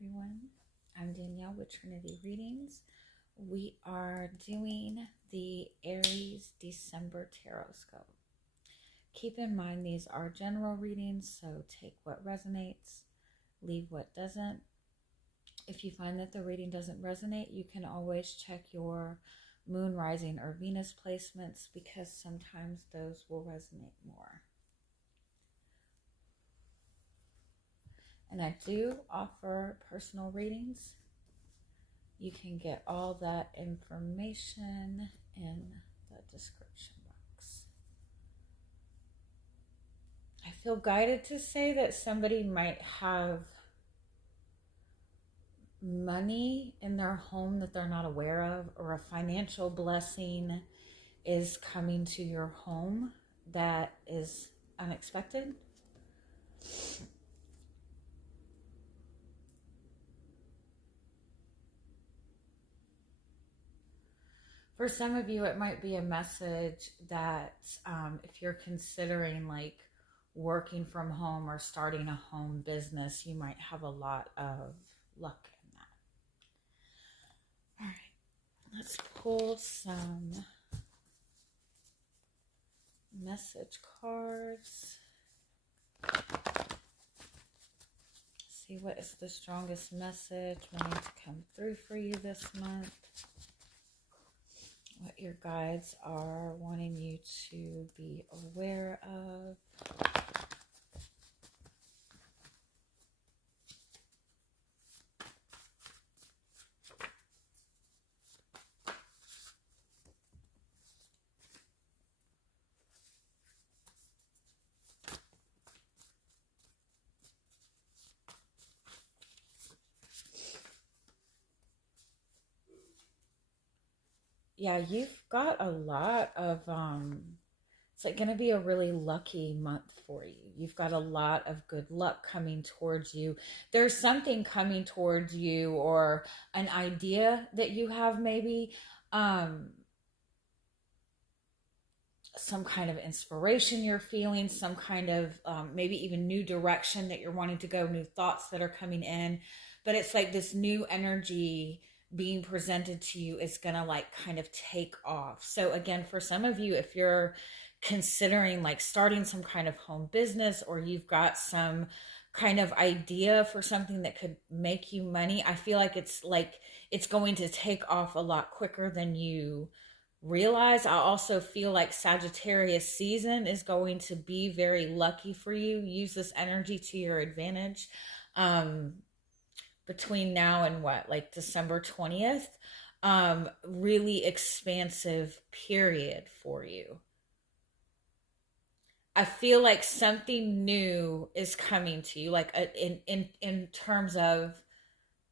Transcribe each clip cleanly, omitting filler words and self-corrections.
everyone. I'm Danielle with Trinity Readings. We are doing the Aries December Tarotscope. Keep in mind these are general readings, so take what resonates, leave what doesn't. If you find that the reading doesn't resonate, you can always check your moon, rising, or Venus placements because sometimes those will resonate more. And I do offer personal readings. You can get all that information in the description box. I feel guided to say that somebody might have money in their home that they're not aware of, or a financial blessing is coming to your home that is unexpected. For some of you, it might be a message that if you're considering like working from home or starting a home business, you might have a lot of luck in that. All right, let's pull some message cards. See what is the strongest message wanting to come through for you this month. What your guides are wanting you to be aware of. Yeah, you've got a lot of, it's like going to be a really lucky month for you. You've got a lot of good luck coming towards you. There's something coming towards you, or an idea that you have maybe, some kind of inspiration you're feeling, some kind of maybe even new direction that you're wanting to go, new thoughts that are coming in. But it's like this new energy being presented to you is gonna like kind of take off. So again, for some of you, if you're considering like starting some kind of home business, or you've got some kind of idea for something that could make you money, I feel like it's going to take off a lot quicker than you realize. I also feel like Sagittarius season is going to be very lucky for you. Use this energy to your advantage. Between now and like December 20th, really expansive period for you. I feel like something new is coming to you, like in terms of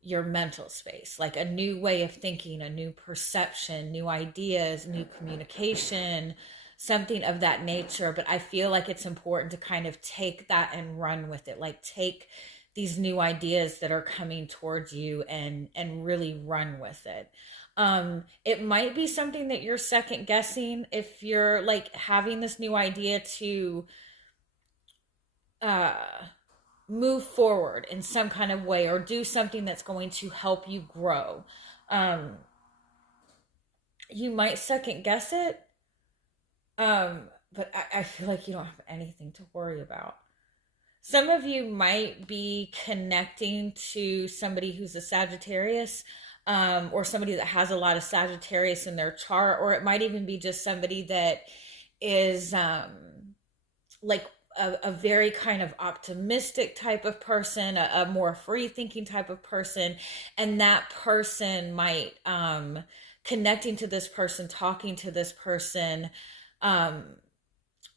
your mental space, like a new way of thinking, a new perception, new ideas, new communication, something of that nature. But I feel like it's important to kind of take that and run with it, like take these new ideas that are coming towards you and really run with it. It might be something that you're second guessing if you're like having this new idea to move forward in some kind of way, or do something that's going to help you grow. You might second guess it, but I feel like you don't have anything to worry about. Some of you might be connecting to somebody who's a Sagittarius, or somebody that has a lot of Sagittarius in their chart, or it might even be just somebody that is like a very kind of optimistic type of person, a more free thinking type of person. And that person might, connecting to this person, talking to this person,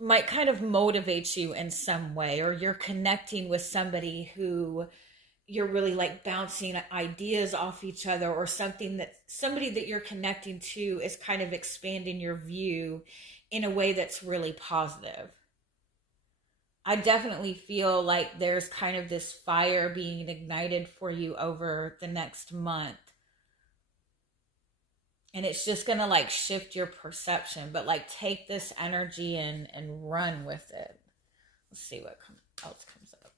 might kind of motivate you in some way, or you're connecting with somebody who you're really like bouncing ideas off each other, or something that somebody that you're connecting to is kind of expanding your view in a way that's really positive. I definitely feel like there's kind of this fire being ignited for you over the next month. And it's just going to like shift your perception, but like take this energy and run with it. Let's see what else comes up.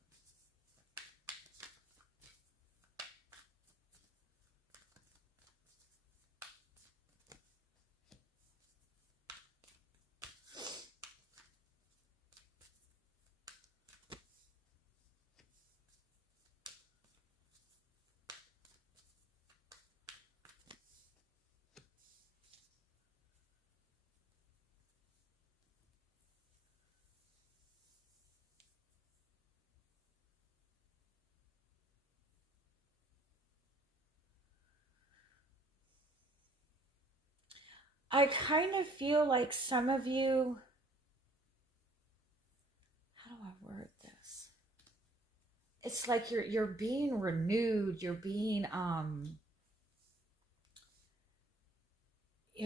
I kind of feel like some of you, how do I word this? It's like you're being renewed, you're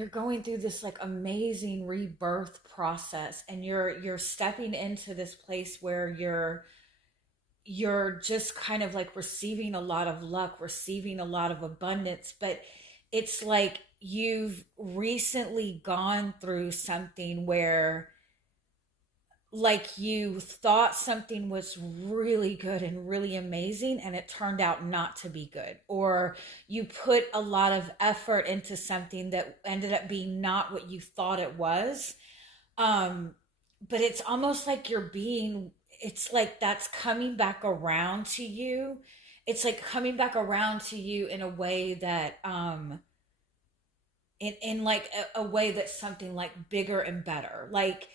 going through this like amazing rebirth process, and you're stepping into this place where you're just kind of like receiving a lot of luck, receiving a lot of abundance, but it's like you've recently gone through something where like you thought something was really good and really amazing and it turned out not to be good, or you put a lot of effort into something that ended up being not what you thought it was. um but it's almost like it's like that's coming back around to you. It's like coming back around to you in a way that in like a way that's something like bigger and better. Like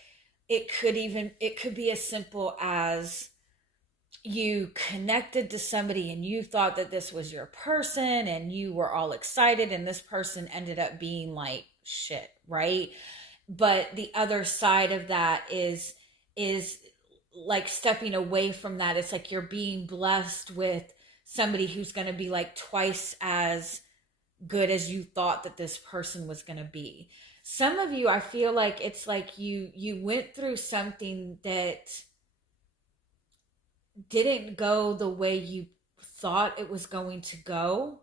it could be as simple as you connected to somebody and you thought that this was your person and you were all excited, and this person ended up being like shit, right? But the other side of that is like stepping away from that. It's like you're being blessed with somebody who's going to be like twice as good as you thought that this person was going to be. Some of you, I feel like it's like you went through something that didn't go the way you thought it was going to go,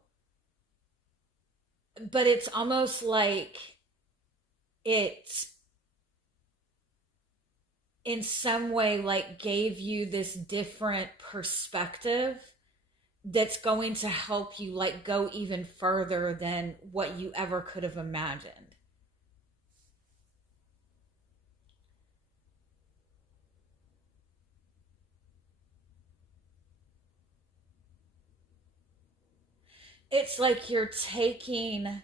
but it's almost like it in some way like gave you this different perspective that's going to help you like go even further than what you ever could have imagined. It's like you're taking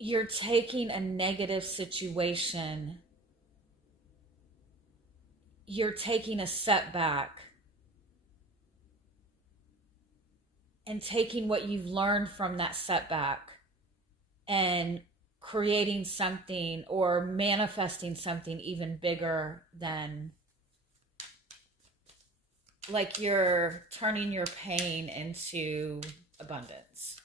a negative situation, you're taking a setback and taking what you've learned from that setback and creating something or manifesting something even bigger than, like you're turning your pain into abundance.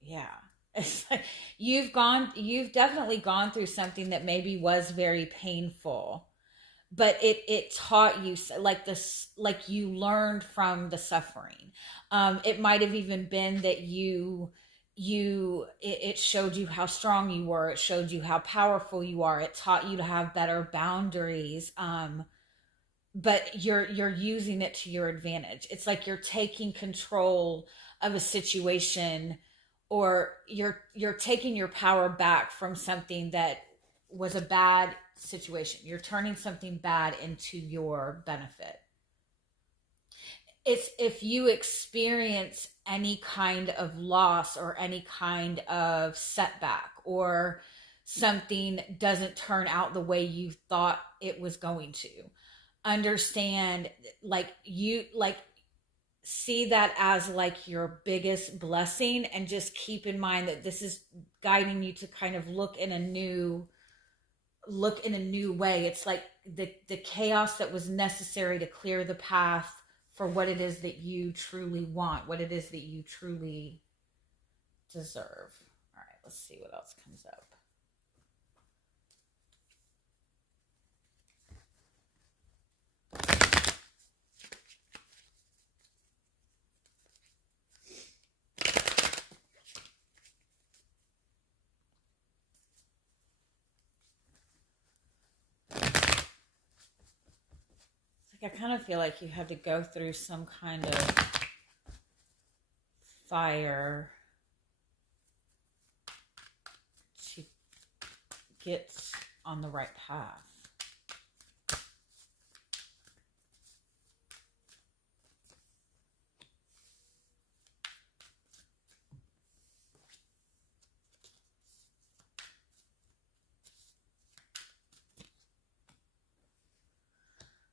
Yeah. It's like you've definitely gone through something that maybe was very painful, but it taught you like this, like you learned from the suffering. It might have even been that it showed you how strong you were, it showed you how powerful you are, it taught you to have better boundaries. But you're using it to your advantage. It's like you're taking control of a situation, or you're taking your power back from something that was a bad situation. You're turning something bad into your benefit. It's if you experience any kind of loss or any kind of setback, or something doesn't turn out the way you thought it was going to, understand, like you like see that as like your biggest blessing, and just keep in mind that this is guiding you to kind of look in a new way. It's like the chaos that was necessary to clear the path for what it is that you truly want, what it is that you truly deserve. All right, let's see what else comes up. Like I kind of feel like you had to go through some kind of fire to get on the right path.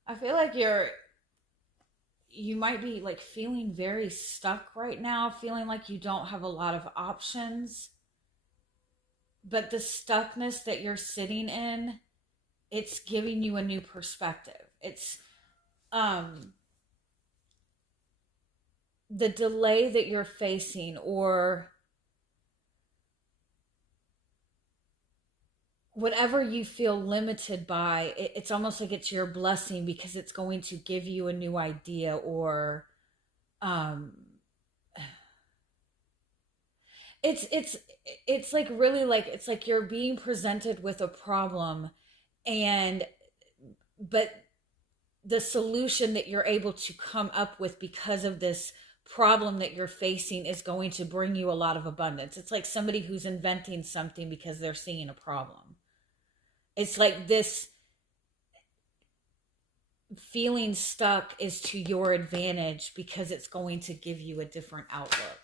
I feel like you might be like feeling very stuck right now, feeling like you don't have a lot of options. But the stuckness that you're sitting in, it's giving you a new perspective. It's um the delay that you're facing, or whatever you feel limited by, it's almost like it's your blessing, because it's going to give you a new idea, or um it's it's like really, like it's like you're being presented with a problem, and but the solution that you're able to come up with because of this problem that you're facing is going to bring you a lot of abundance. It's like somebody who's inventing something because they're seeing a problem. It's like this feeling stuck is to your advantage because it's going to give you a different outlook.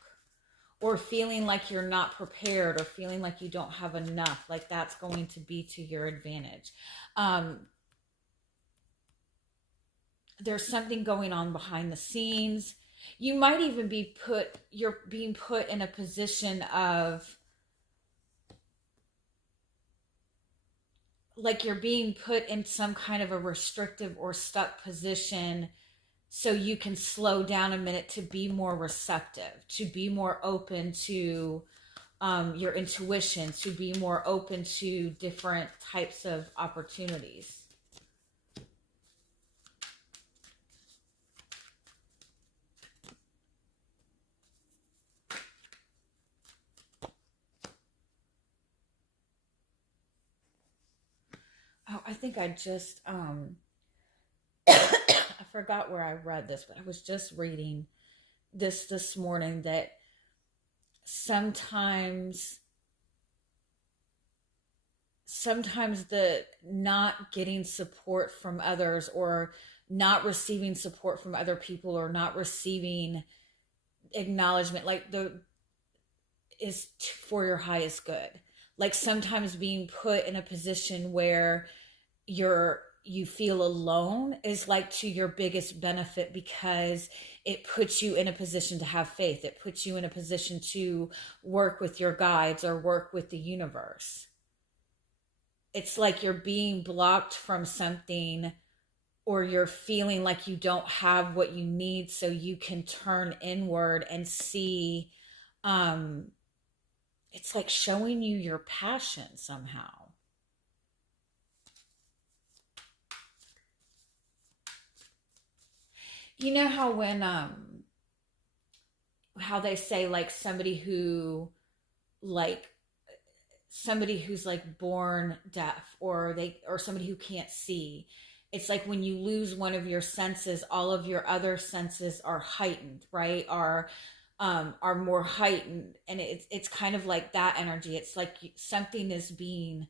Or feeling like you're not prepared, or feeling like you don't have enough, like that's going to be to your advantage. There's something going on behind the scenes. You might even be you're being put in a position of, like you're being put in some kind of a restrictive or stuck position, so you can slow down a minute to be more receptive, to be more open to your intuition, to be more open to different types of opportunities. Oh, I think I just I forgot where I read this, but I was just reading this morning that sometimes the not getting support from others, or not receiving support from other people, or not receiving acknowledgement, like the is for your highest good. Like sometimes being put in a position where you feel alone is like to your biggest benefit, because it puts you in a position to have faith. It puts you in a position to work with your guides or work with the universe. It's like you're being blocked from something, or you're feeling like you don't have what you need, so you can turn inward and see. It's like showing you your passion somehow. You know how when how they say, like like somebody who's like born deaf, or somebody who can't see, it's like when you lose one of your senses, all of your other senses are heightened, right? Are more heightened, and it's kind of like that energy. It's like something is being,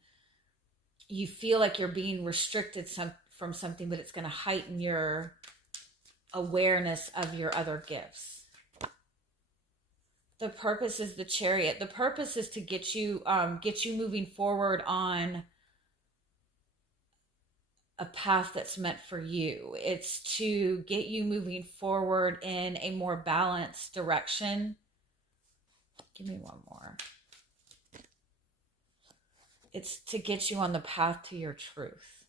you feel like you're being restricted from something, but it's going to heighten your awareness of your other gifts. The purpose is the Chariot. The purpose is to get you moving forward on a path that's meant for you. It's to get you moving forward in a more balanced direction. Give me one more. It's to get you on the path to your truth.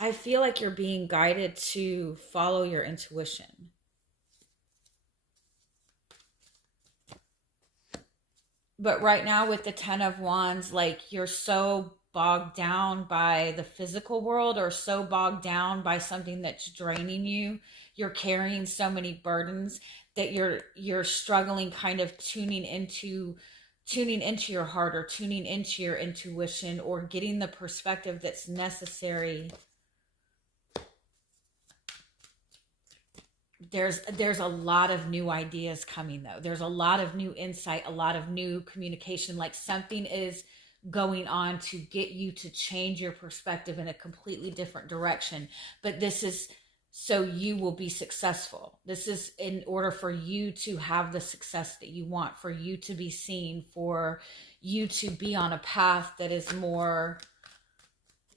I feel like you're being guided to follow your intuition. But right now with the 10 of Wands, like you're so bogged down by the physical world, or so bogged down by something that's draining you. You're carrying so many burdens that you're struggling, kind of tuning into your heart, or tuning into your intuition, or getting the perspective that's necessary. There's a lot of new ideas coming, though. There's a lot of new insight, a lot of new communication. Like something is going on to get you to change your perspective in a completely different direction. But this is so you will be successful. This is in order for you to have the success that you want, for you to be seen, for you to be on a path that is more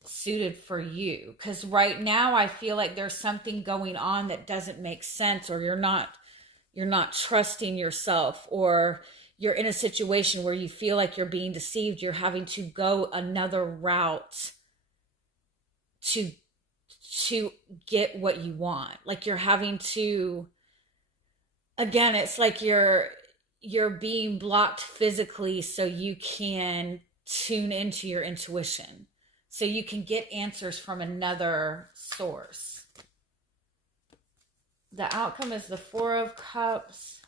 suited for you. Because right now I feel like there's something going on that doesn't make sense, or you're not trusting yourself, or you're in a situation where you feel like you're being deceived. You're having to go another route to get what you want. Like you're having to, again, it's like you're being blocked physically so you can tune into your intuition, so you can get answers from another source. The outcome is the Four of Cups,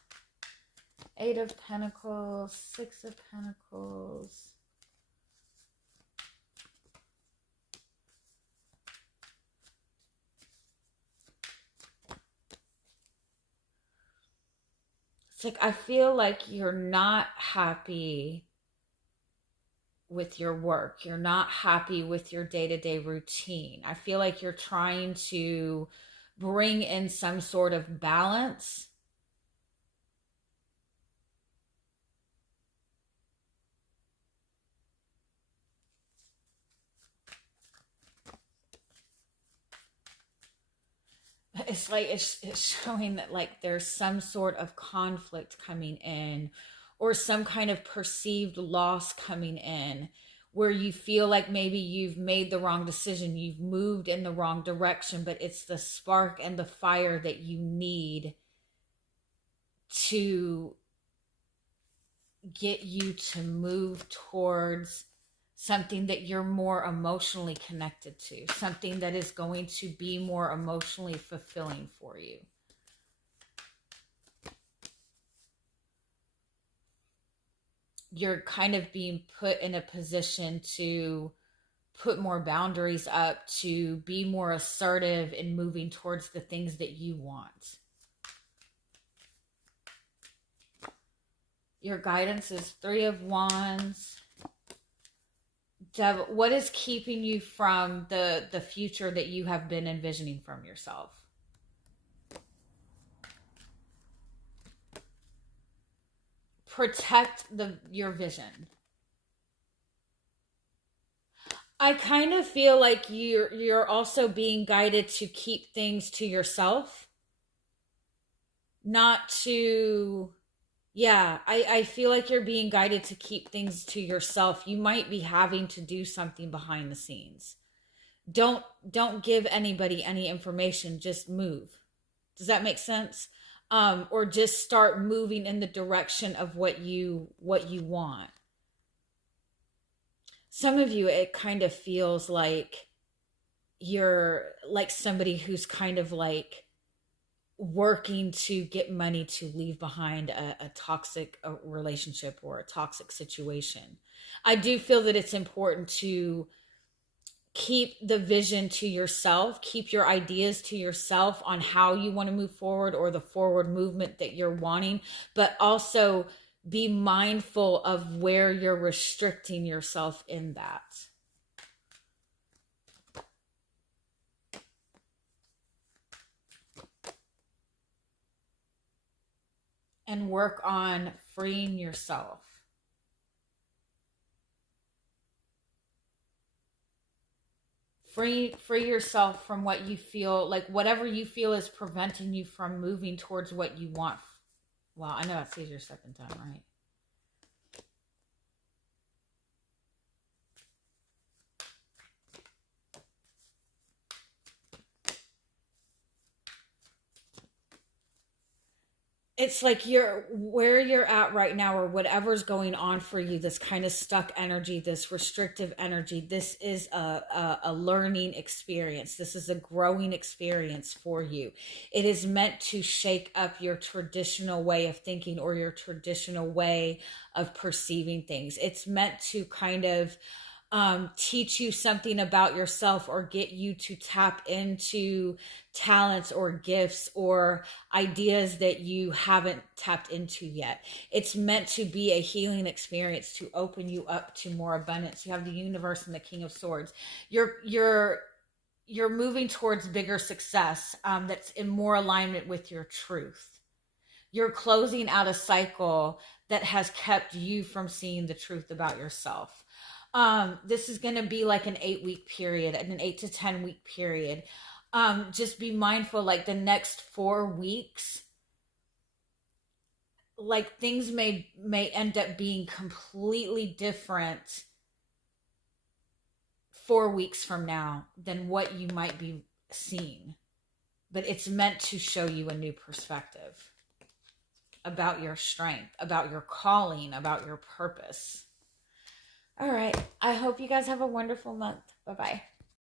Eight of Pentacles, Six of Pentacles. It's like I feel like you're not happy with your work. You're not happy with your day-to-day routine. I feel like you're trying to bring in some sort of balance. It's like it's showing that like there's some sort of conflict coming in, or some kind of perceived loss coming in, where you feel like maybe you've made the wrong decision, you've moved in the wrong direction, but it's the spark and the fire that you need to get you to move towards something that you're more emotionally connected to, something that is going to be more emotionally fulfilling for you. You're kind of being put in a position to put more boundaries up, to be more assertive in moving towards the things that you want. Your guidance is Three of Wands. Devil, what is keeping you from the future that you have been envisioning from yourself? Protect your vision. I kind of feel like you're also being guided to keep things to yourself, not to, yeah, I feel like you're being guided to keep things to yourself. You might be having to do something behind the scenes. Don't give anybody any information, just move. Does that make sense? Or just start moving in the direction of what you want. Some of you, it kind of feels like you're like somebody who's kind of like working to get money to leave behind a toxic relationship or a toxic situation. I do feel that it's important to keep the vision to yourself, keep your ideas to yourself on how you want to move forward or the forward movement that you're wanting, but also be mindful of where you're restricting yourself in that. And work on freeing yourself. Free yourself from what you feel like, whatever you feel is preventing you from moving towards what you want. Well, I know that says your second time, right? It's like where you're at right now, or whatever's going on for you, this kind of stuck energy, this restrictive energy, this is a learning experience. This is a growing experience for you. It is meant to shake up your traditional way of thinking or your traditional way of perceiving things. It's meant to kind of teach you something about yourself, or get you to tap into talents or gifts or ideas that you haven't tapped into yet. It's meant to be a healing experience, to open you up to more abundance. You have the universe and the King of Swords. You're you're moving towards bigger success, that's in more alignment with your truth. You're closing out a cycle that has kept you from seeing the truth about yourself. This is going to be like an 8-week period, an 8 to 10 week period. Just be mindful, like the next 4 weeks, like things may end up being completely different 4 weeks from now than what you might be seeing. But it's meant to show you a new perspective about your strength, about your calling, about your purpose. All right. I hope you guys have a wonderful month. Bye-bye.